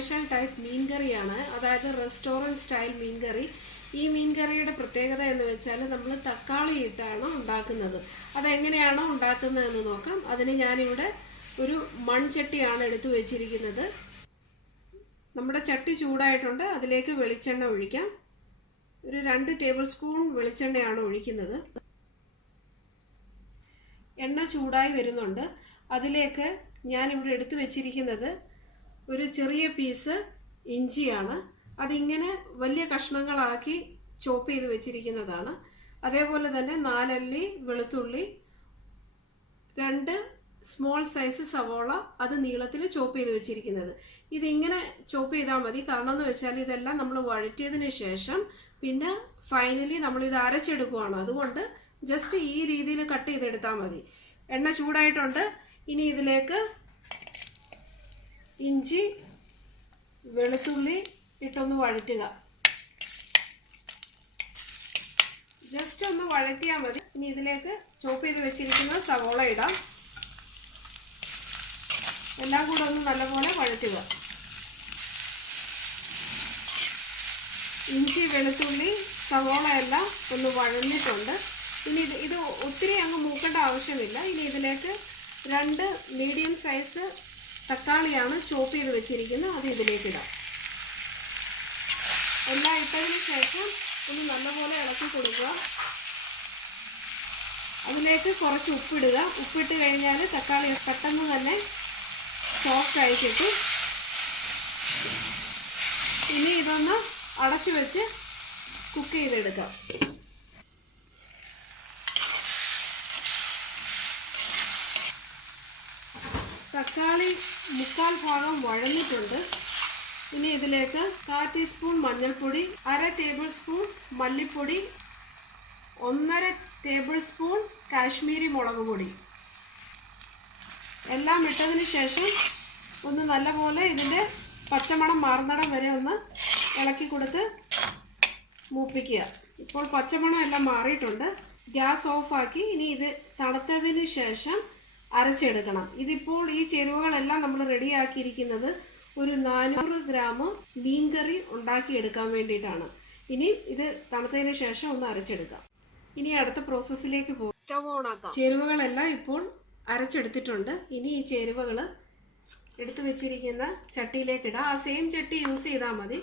Special type മീൻ കറിയാണ്, അതായത് restaurant style മീൻ കറി. ഈ മീൻ കറിയുടെ പ്രത്യേകത എന്ന് വെച്ചാൽ നമ്മൾ തക്കാളി ഇട്ടാണ് ഉണ്ടാക്കുന്നത്. അതെങ്ങനെയാണോ ഉണ്ടാക്കുന്നതെന്ന് നോക്കാം. അതിന് ഞാനിവിടെ ഒരു മൺചട്ടിയാണ് എടുത്തു വെച്ചിരിക്കുന്നത്. നമ്മുടെ ചട്ടി ചൂടായിട്ടുണ്ട്. അതിലേക്ക് വെളിച്ചെണ്ണ ഒഴിക്കാം. ഒരു 2 ടേബിൾ സ്പൂൺ വെളിച്ചെണ്ണയാണ് ഒഴിക്കുന്നത്. എണ്ണ ചൂടായി വരുന്നുണ്ട്. അതിലേക്ക് ഞാനിവിടെ എടുത്തു വെച്ചിരിക്കുന്നത് ഒരു ചെറിയ പീസ് ഇഞ്ചിയാണ്. അതിങ്ങനെ വലിയ കഷ്ണങ്ങളാക്കി ചോപ്പ് ചെയ്ത് വെച്ചിരിക്കുന്നതാണ്. അതേപോലെ തന്നെ 4 അല്ലി വെളുത്തുള്ളി, 2 സ്മോൾ സൈസ് സവോള, അത് നീളത്തിൽ ചോപ്പ് ചെയ്ത് വെച്ചിരിക്കുന്നത്. ഇതിങ്ങനെ ചോപ്പ് ചെയ്താൽ മതി. കാരണം എന്ന് വെച്ചാൽ ഇതെല്ലാം നമ്മൾ വഴറ്റിയതിന് ശേഷം പിന്നെ ഫൈനലി നമ്മളിത് അരച്ചെടുക്കുകയാണ്. അതുകൊണ്ട് ജസ്റ്റ് ഈ രീതിയിൽ കട്ട് ചെയ്തെടുത്താൽ മതി. എണ്ണ ചൂടായിട്ടുണ്ട്. ഇനി ഇതിലേക്ക് ഇഞ്ചി വെളുത്തുള്ളി ഇട്ടൊന്ന് വഴറ്റുക. ജസ്റ്റ് ഒന്ന് വഴറ്റിയാൽ മതി. ഇനി ഇതിലേക്ക് ചോപ്പ് ചെയ്ത് വെച്ചിരിക്കുന്ന സവോള ഇടാം. എല്ലാം കൂടെ ഒന്ന് നല്ലപോലെ വഴറ്റുക. ഇഞ്ചി വെളുത്തുള്ളി സവോള എല്ലാം ഒന്ന് വഴഞ്ഞിട്ടുണ്ട്. ഇനി ഇത് ഒത്തിരി അങ്ങ് മൂക്കേണ്ട ആവശ്യമില്ല. ഇനി ഇതിലേക്ക് 2 മീഡിയം സൈസ് തക്കാളിയാണ് ചോപ്പ് ചെയ്ത് വെച്ചിരിക്കുന്നത്. അത് ഇതിലേക്ക് ഇടാം. എല്ലാം ഇട്ടതിന് ശേഷം ഒന്ന് നല്ലപോലെ ഇളക്കി കൊടുക്കുക. അതിലേക്ക് കുറച്ച് ഉപ്പിടുക. ഉപ്പിട്ട് കഴിഞ്ഞാൽ തക്കാളി പെട്ടെന്ന് തന്നെ സോഫ്റ്റ് ആയി കിട്ടും. ഇനി ഇതൊന്ന് അടച്ചു വെച്ച് കുക്ക് ചെയ്തെടുക്കാം. തക്കാളി 1/4 ഭാഗം വഴന്നിട്ടുണ്ട്. ഇനി ഇതിലേക്ക് 1/4 ടീസ്പൂൺ മഞ്ഞൾപ്പൊടി, 1/2 ടേബിൾ സ്പൂൺ മല്ലിപ്പൊടി, 1/2 ടേബിൾ സ്പൂൺ കാശ്മീരി മുളക് പൊടി എല്ലാം ഇട്ടതിന് ശേഷം ഒന്ന് നല്ലപോലെ ഇതിൻ്റെ പച്ചമണം മാറുന്നിടം വരെ ഒന്ന് ഇളക്കി കൊടുത്ത് മൂപ്പിക്കുക. ഇപ്പോൾ പച്ചമണം എല്ലാം മാറിയിട്ടുണ്ട്. ഗ്യാസ് ഓഫാക്കി ഇനി ഇത് തണുത്തതിന് ശേഷം അരച്ചെടുക്കണം. ഇതിപ്പോൾ ഈ ചേരുവകളെല്ലാം നമ്മൾ റെഡിയാക്കിയിരിക്കുന്നത് ഒരു 400 ഗ്രാം മീൻ കറി ഉണ്ടാക്കിയെടുക്കാൻ വേണ്ടിയിട്ടാണ്. ഇനി ഇത് തണുത്തതിന് ശേഷം ഒന്ന് അരച്ചെടുക്കാം. ഇനി അടുത്ത പ്രോസസ്സിലേക്ക് പോകും. സ്റ്റവ് ഓൺ ആക്കാം. ചേരുവകളെല്ലാം ഇപ്പോൾ അരച്ചെടുത്തിട്ടുണ്ട്. ഇനി ഈ ചേരുവകൾ എടുത്തു വെച്ചിരിക്കുന്ന ചട്ടിയിലേക്ക് ഇടാം. ആ സെയിം ചട്ടി യൂസ് ചെയ്താൽ മതി.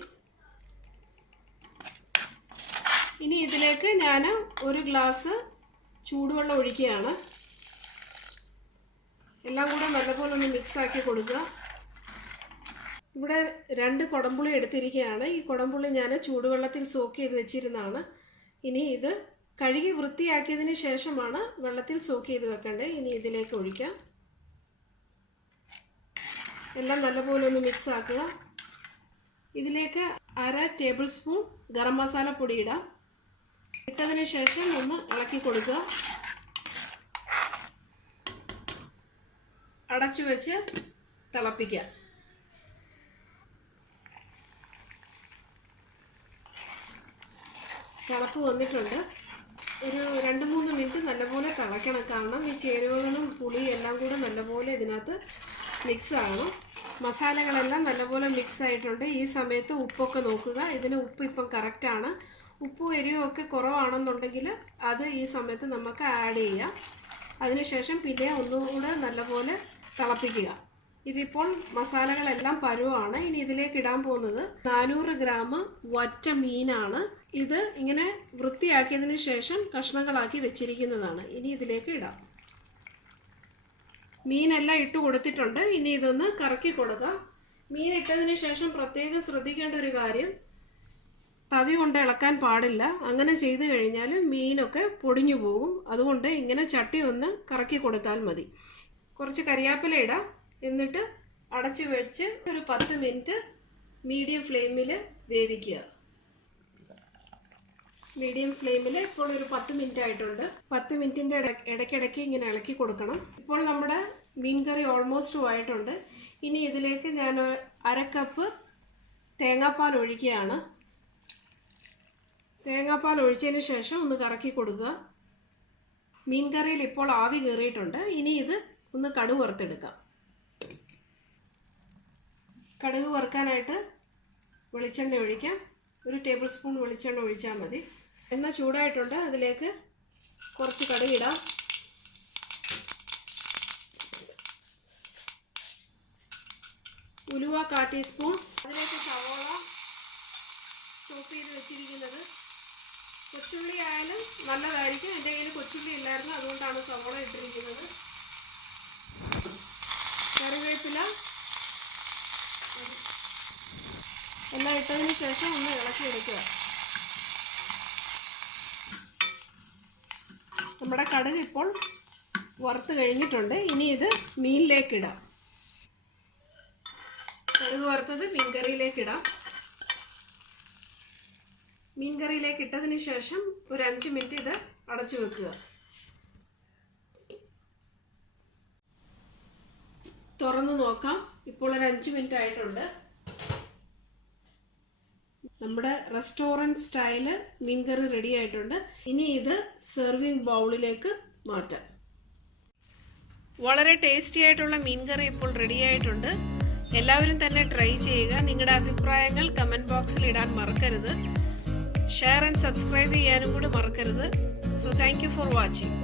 ഇനി ഇതിലേക്ക് ഞാൻ 1 ഗ്ലാസ് ചൂടുവെള്ളം ഒഴിക്കുകയാണ്. എല്ലാം കൂടെ നല്ലപോലെ ഒന്ന് മിക്സ് ആക്കി കൊടുക്കുക. ഇവിടെ 2 കുടംപുളി എടുത്തിരിക്കുകയാണ്. ഈ കുടംപുളി ഞാൻ ചൂടുവെള്ളത്തിൽ സോക്ക് ചെയ്ത് വെച്ചിരുന്നതാണ്. ഇനി ഇത് കഴുകി വൃത്തിയാക്കിയതിന് ശേഷമാണ് വെള്ളത്തിൽ സോക്ക് ചെയ്ത് വെക്കേണ്ടത്. ഇനി ഇതിലേക്ക് ഒഴിക്കാം. എല്ലാം നല്ലപോലെ ഒന്ന് മിക്സ് ആക്കുക. ഇതിലേക്ക് 1/2 ടേബിൾ സ്പൂൺ ഗരം മസാല പൊടി ഇടാം. ഇട്ടതിന് ശേഷം ഒന്ന് ഇളക്കി കൊടുക്കുക. അടച്ചു വെച്ച് തിളപ്പിക്കുക. തിളപ്പ് വന്നിട്ടുണ്ട്. ഒരു 2-3 മിനിറ്റ് നല്ലപോലെ തിളയ്ക്കണം. കാരണം ഈ ചേരുവകളും പുളിയും എല്ലാം കൂടെ നല്ലപോലെ ഇതിനകത്ത് മിക്സ് ആകണം. മസാലകളെല്ലാം നല്ലപോലെ മിക്സ് ആയിട്ടുണ്ട്. ഈ സമയത്ത് ഉപ്പൊക്കെ നോക്കുക. ഇതിന് ഉപ്പ് ഇപ്പം കറക്റ്റാണ്. ഉപ്പും എരിവും ഒക്കെ കുറവാണെന്നുണ്ടെങ്കിൽ അത് ഈ സമയത്ത് നമുക്ക് ആഡ് ചെയ്യാം. അതിനുശേഷം പിന്നെ ഒന്നുകൂടെ നല്ലപോലെ തിളപ്പിക്കുക. ഇതിപ്പോൾ മസാലകളെല്ലാം പരുവാണ്. ഇനി ഇതിലേക്ക് ഇടാൻ പോകുന്നത് 400 ഗ്രാം വറ്റ മീനാണ്. ഇത് ഇങ്ങനെ വൃത്തിയാക്കിയതിന് ശേഷം കഷ്ണങ്ങളാക്കി വെച്ചിരിക്കുന്നതാണ്. ഇനി ഇതിലേക്ക് ഇടാം. മീനെല്ലാം ഇട്ട് കൊടുത്തിട്ടുണ്ട്. ഇനി ഇതൊന്ന് കറക്കി കൊടുക്കാം. മീൻ ഇട്ടതിന് ശേഷം പ്രത്യേകം ശ്രദ്ധിക്കേണ്ട ഒരു കാര്യം, തവി കൊണ്ട് ഇളക്കാൻ പാടില്ല. അങ്ങനെ ചെയ്തു കഴിഞ്ഞാൽ മീനൊക്കെ പൊടിഞ്ഞു പോകും. അതുകൊണ്ട് ഇങ്ങനെ ചട്ടി ഒന്ന് കറക്കി കൊടുത്താൽ മതി. കുറച്ച് കരിയാപ്പില ഇടാം. എന്നിട്ട് അടച്ചു വെച്ച് ഒരു 10 മിനിറ്റ് മീഡിയം ഫ്ലെയിമിൽ വേവിക്കുക. മീഡിയം ഫ്ലെയിമിൽ ഇപ്പോൾ ഒരു 10 മിനിറ്റ് ആയിട്ടുണ്ട്. 10 മിനിറ്റിൻ്റെ ഇടയ്ക്കിടയ്ക്ക് ഇങ്ങനെ ഇളക്കി കൊടുക്കണം. ഇപ്പോൾ നമ്മുടെ മീൻ കറി ഓൾമോസ്റ്റ് ആയിട്ടുണ്ട്. ഇനി ഇതിലേക്ക് ഞാൻ 1/2 കപ്പ് തേങ്ങാപ്പാൽ ഒഴിക്കുകയാണ്. തേങ്ങാപ്പാൽ ഒഴിച്ചതിന് ശേഷം ഒന്ന് കറക്കി കൊടുക്കുക. മീൻ കറിയിൽ ഇപ്പോൾ ആവി കയറിയിട്ടുണ്ട്. ഇനി ഇത് ഒന്ന് കടുക് വറുത്തെടുക്കാം. കടുക് വറുക്കാനായിട്ട് വെളിച്ചെണ്ണ ഒഴിക്കാം. 1 ടേബിൾ സ്പൂൺ വെളിച്ചെണ്ണ ഒഴിച്ചാൽ മതി. എണ്ണ ചൂടായിട്ടുണ്ട്. അതിലേക്ക് കുറച്ച് കടുക് ഇടാം. ഉലുവ 1/4 ടീസ്പൂൺ. അതിലേക്ക് സവോള ചോപ്പ് ചെയ്ത് വെച്ചിരിക്കുന്നത്. കൊച്ചുള്ളി ആയാലും നല്ലതായിരിക്കും. എൻ്റെ കയ്യിൽ കൊച്ചുള്ളി ഇല്ലായിരുന്നു, അതുകൊണ്ടാണ് സവോള ഇട്ടിരിക്കുന്നത്. കറിവേപ്പില എല്ലാം ഇട്ടതിന് ശേഷം ഒന്ന് ഇളക്കിയെടുക്കുക. നമ്മുടെ കടുക് ഇപ്പോൾ വറുത്ത് കഴിഞ്ഞിട്ടുണ്ട്. ഇനി ഇത് മീനിലേക്കിടാം. കടുക് വറുത്തത് മീൻകറിയിലേക്കിടാം. മീൻകറിയിലേക്ക് ഇട്ടതിന് ശേഷം ഒരു 5 മിനിറ്റ് ഇത് അടച്ചു വെക്കുക. തുറന്ന് നോക്കാം. ഇപ്പോൾ ഒരു 5 മിനിറ്റ് ആയിട്ടുണ്ട്. നമ്മുടെ റെസ്റ്റോറൻറ്റ് സ്റ്റൈല് മീൻകറി റെഡി ആയിട്ടുണ്ട്. ഇനി ഇത് സെർവിങ് ബൗളിലേക്ക് മാറ്റാം. വളരെ ടേസ്റ്റി ആയിട്ടുള്ള മീൻകറി ഇപ്പോൾ റെഡി ആയിട്ടുണ്ട്. എല്ലാവരും തന്നെ ട്രൈ ചെയ്യുക. നിങ്ങളുടെ അഭിപ്രായങ്ങൾ കമൻറ്റ് ബോക്സിൽ ഇടാൻ മറക്കരുത്. ഷെയർ ആൻഡ് സബ്സ്ക്രൈബ് ചെയ്യാനും കൂടി മറക്കരുത്. So thank you for watching.